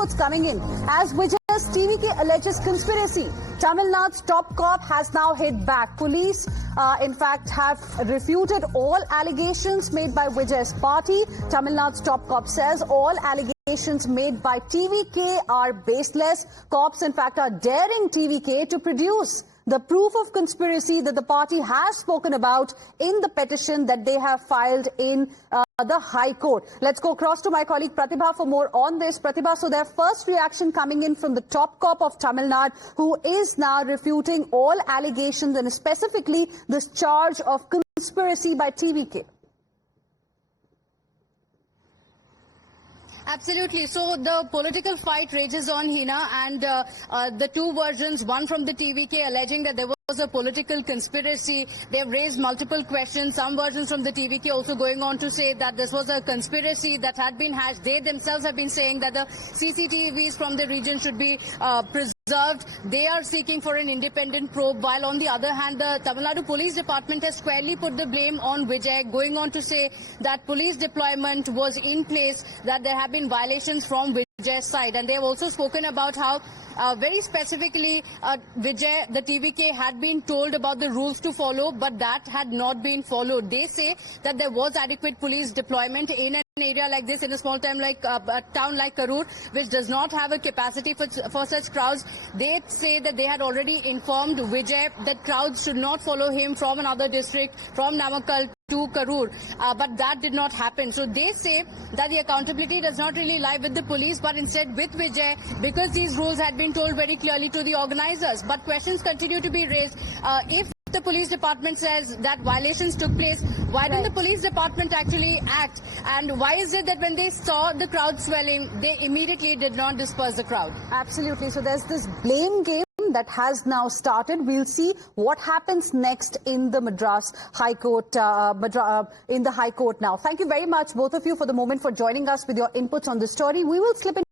inputs coming in as Vijay's TVK alleges conspiracy. Tamil Nadu's top cop has now hit back. Police, in fact, have refuted all allegations made by Vijay's party. Tamil Nadu's top cop says all allegations made by TVK are baseless. Cops, in fact, are daring TVK to produce the proof of conspiracy that the party has spoken about in the petition that they have filed in the High Court. Let's go across to my colleague Pratibha for more on this. Pratibha, so their first reaction coming in from the top cop of Tamil Nadu, who is now refuting all allegations and specifically this charge of conspiracy by TVK. Absolutely. So the political fight rages on, Hina, and the two versions, one from the TVK alleging that there was a political conspiracy. They've raised multiple questions. Some versions from the TVK also going on to say that this was a conspiracy that had been hatched. They themselves have been saying that the CCTVs from the region should be preserved. They are seeking for an independent probe, while on the other hand, the Tamil Nadu Police Department has squarely put the blame on Vijay, going on to say that police deployment was in place, that there have been violations from Vijay's side. And they have also spoken about how very specifically Vijay, the TVK, had been told about the rules to follow, but that had not been followed. They say that there was adequate police deployment in an area like this, in a small town like Karur, which does not have a capacity for such crowds. They say that they had already informed Vijay that crowds should not follow him from another district, from Namakkal to Karur, but that did not happen. So they say that the accountability does not really lie with the police, but instead with Vijay, because these rules had been told very clearly to the organizers. But questions continue to be raised. If the police department says that violations took place, why didn't the police department actually act? And why is it that when they saw the crowd swelling, they immediately did not disperse the crowd? Absolutely. So there's this blame game that has now started. We'll see what happens next in the Madras High Court, in the High Court now. Thank you very much, both of you, for the moment, for joining us with your inputs on the story. We will slip in